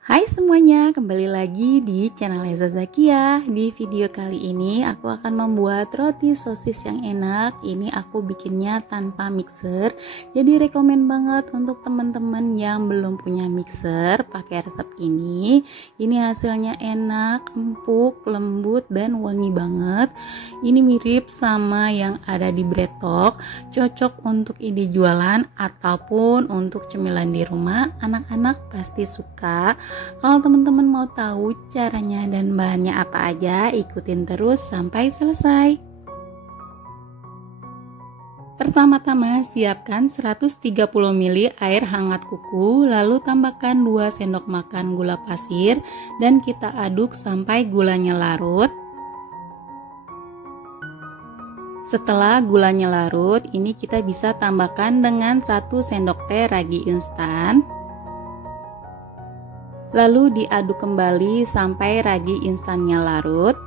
Hai semuanya, kembali lagi di channel Leza Zakia. Di video kali ini aku akan membuat roti sosis yang enak. Ini aku bikinnya tanpa mixer. Jadi rekomen banget untuk teman-teman yang belum punya mixer pakai resep ini. Ini hasilnya enak, empuk, lembut dan wangi banget. Ini mirip sama yang ada di Bretok. Cocok untuk ide jualan ataupun untuk cemilan di rumah. Anak-anak pasti suka. Kalau teman-teman mau tahu caranya dan bahannya apa aja, ikutin terus sampai selesai. Pertama-tama siapkan 130 ml air hangat kuku, lalu tambahkan 2 sendok makan gula pasir dan kita aduk sampai gulanya larut. Setelah gulanya larut, ini kita bisa tambahkan dengan 1 sendok teh ragi instan. Lalu diaduk kembali sampai ragi instannya larut.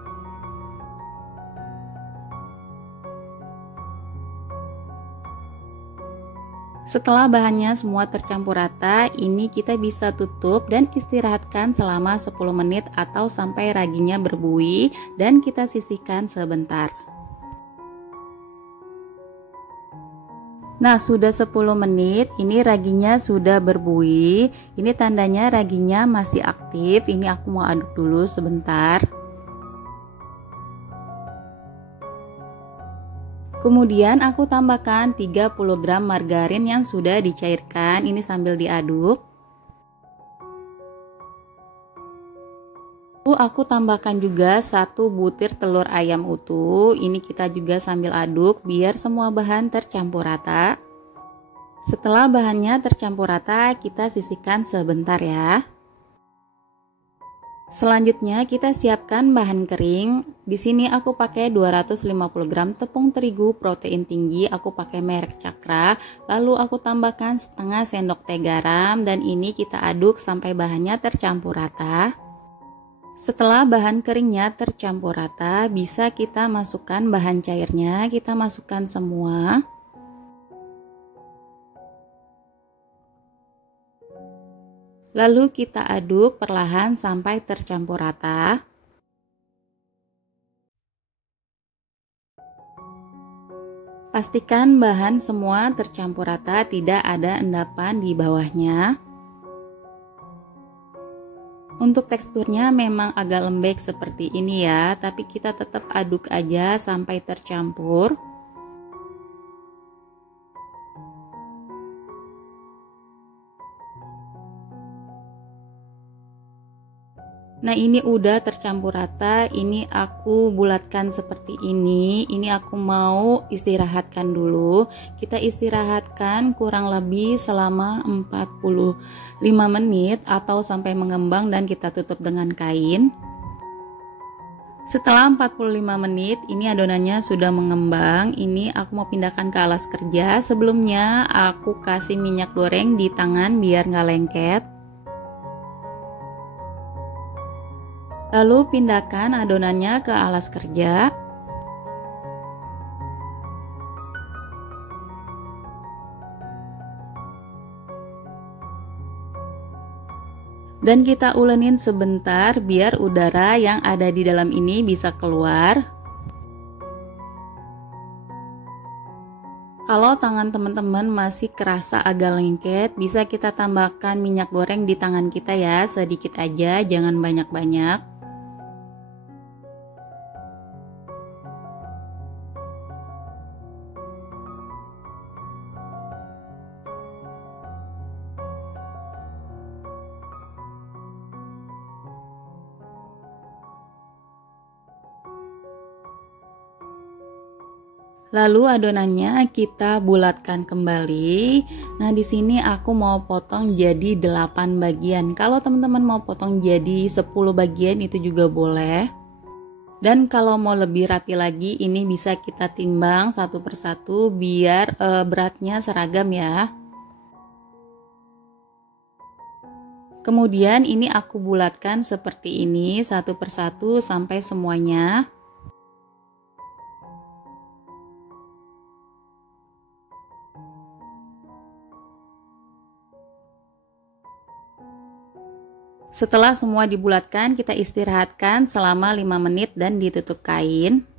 Setelah bahannya semua tercampur rata, ini kita bisa tutup dan istirahatkan selama 10 menit atau sampai raginya berbuih dan kita sisihkan sebentar. Nah, sudah 10 menit, ini raginya sudah berbuih. Ini tandanya raginya masih aktif. Ini aku mau aduk dulu sebentar. Kemudian aku tambahkan 30 gram margarin yang sudah dicairkan. Ini sambil diaduk. Lalu aku tambahkan juga 1 butir telur ayam utuh. Ini kita juga sambil aduk biar semua bahan tercampur rata. Setelah bahannya tercampur rata, kita sisihkan sebentar ya. Selanjutnya kita siapkan bahan kering. Di sini aku pakai 250 gram tepung terigu protein tinggi, aku pakai merek Cakra. Lalu aku tambahkan setengah sendok teh garam dan ini kita aduk sampai bahannya tercampur rata. Setelah bahan keringnya tercampur rata, bisa kita masukkan bahan cairnya, kita masukkan semua. Lalu kita aduk perlahan sampai tercampur rata. Pastikan bahan semua tercampur rata, tidak ada endapan di bawahnya. Untuk teksturnya memang agak lembek seperti ini ya, tapi kita tetap aduk aja sampai tercampur. Nah, ini udah tercampur rata. Ini aku bulatkan seperti ini. Ini aku mau istirahatkan dulu. Kita istirahatkan kurang lebih selama 45 menit atau sampai mengembang dan kita tutup dengan kain. Setelah 45 menit, ini adonannya sudah mengembang. Ini aku mau pindahkan ke alas kerja. Sebelumnya aku kasih minyak goreng di tangan biar nggak lengket. Lalu pindahkan adonannya ke alas kerja. Dan kita ulenin sebentar biar udara yang ada di dalam ini bisa keluar. Kalau tangan teman-teman masih kerasa agak lengket, bisa kita tambahkan minyak goreng di tangan kita ya, sedikit aja, jangan banyak-banyak. Lalu adonannya kita bulatkan kembali. Nah, di sini aku mau potong jadi 8 bagian. Kalau teman-teman mau potong jadi 10 bagian itu juga boleh. Dan kalau mau lebih rapi lagi, ini bisa kita timbang satu persatu biar beratnya seragam ya. Kemudian ini aku bulatkan seperti ini satu persatu sampai semuanya. Setelah semua dibulatkan, kita istirahatkan selama 5 menit dan ditutup kain.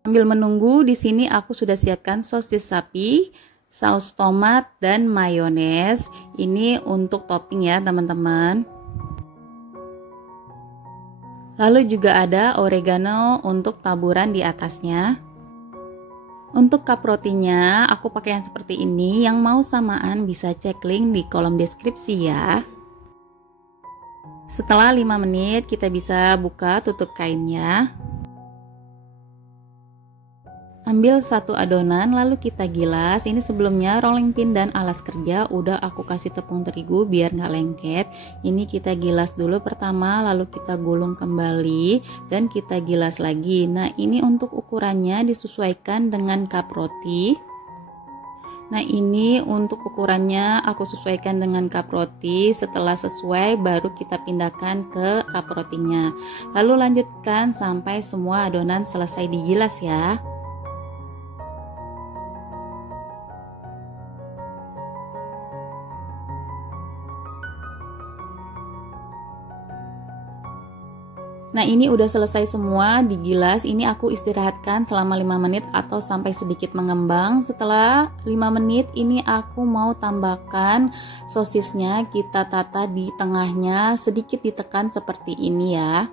Sambil menunggu, di sini aku sudah siapkan sosis sapi, saus tomat, dan mayones. Ini untuk topping ya teman-teman. Lalu juga ada oregano untuk taburan di atasnya. Untuk cup rotinya, aku pakai yang seperti ini. Yang mau samaan bisa cek link di kolom deskripsi ya. Setelah 5 menit kita bisa buka tutup kainnya. Ambil satu adonan lalu kita gilas. Ini sebelumnya rolling pin dan alas kerja udah aku kasih tepung terigu biar nggak lengket. Ini kita gilas dulu pertama, lalu kita gulung kembali dan kita gilas lagi. Nah ini untuk ukurannya disesuaikan dengan cup roti. Nah ini untuk ukurannya aku sesuaikan dengan cup roti. Setelah sesuai baru kita pindahkan ke cup rotinya. Lalu lanjutkan sampai semua adonan selesai digilas ya. Nah ini udah selesai semua digilas. Ini aku istirahatkan selama 5 menit atau sampai sedikit mengembang. Setelah 5 menit ini aku mau tambahkan sosisnya. Kita tata di tengahnya, sedikit ditekan seperti ini ya.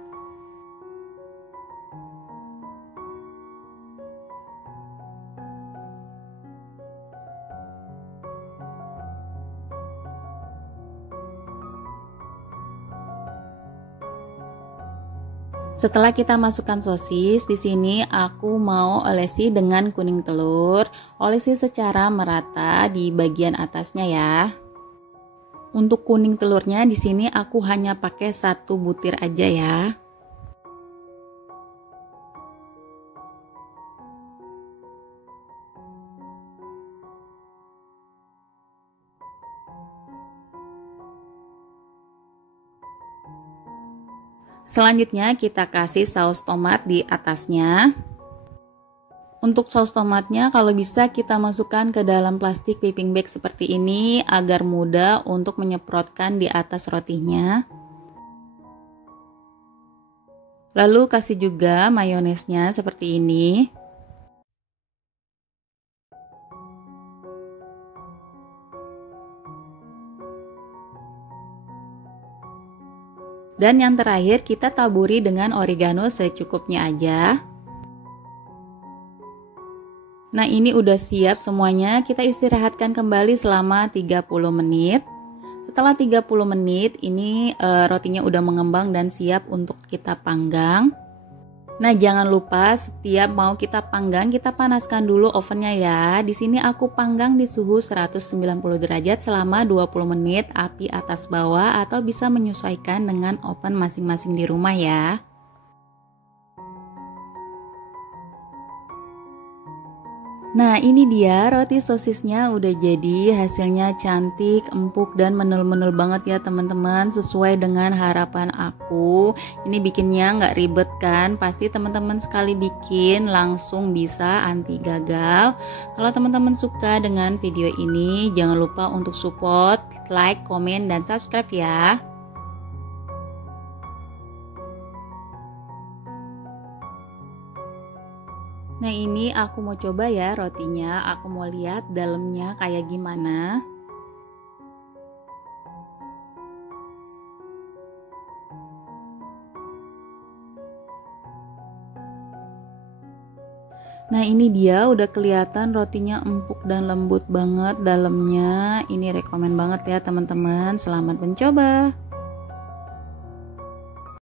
Setelah kita masukkan sosis, di sini aku mau olesi dengan kuning telur. Olesi secara merata di bagian atasnya ya. Untuk kuning telurnya di sini aku hanya pakai 1 butir aja ya. Selanjutnya kita kasih saus tomat di atasnya. Untuk saus tomatnya kalau bisa kita masukkan ke dalam plastik piping bag seperti ini agar mudah untuk menyemprotkan di atas rotinya. Lalu kasih juga mayonesnya seperti ini. Dan yang terakhir kita taburi dengan oregano secukupnya aja. Nah ini udah siap semuanya, kita istirahatkan kembali selama 30 menit. Setelah 30 menit ini rotinya udah mengembang dan siap untuk kita panggang. Nah jangan lupa setiap mau kita panggang kita panaskan dulu ovennya ya. Di sini aku panggang di suhu 190 derajat selama 20 menit api atas bawah atau bisa menyesuaikan dengan oven masing-masing di rumah ya. Nah ini dia roti sosisnya udah jadi, hasilnya cantik, empuk dan menul-menul banget ya teman-teman, sesuai dengan harapan aku. Ini bikinnya nggak ribet kan, pasti teman-teman sekali bikin langsung bisa anti gagal. Kalau teman-teman suka dengan video ini jangan lupa untuk support, like, komen, dan subscribe ya. Nah ini aku mau coba ya rotinya, aku mau lihat dalamnya kayak gimana. Nah ini dia udah kelihatan rotinya empuk dan lembut banget dalamnya. Ini rekomen banget ya teman-teman, selamat mencoba.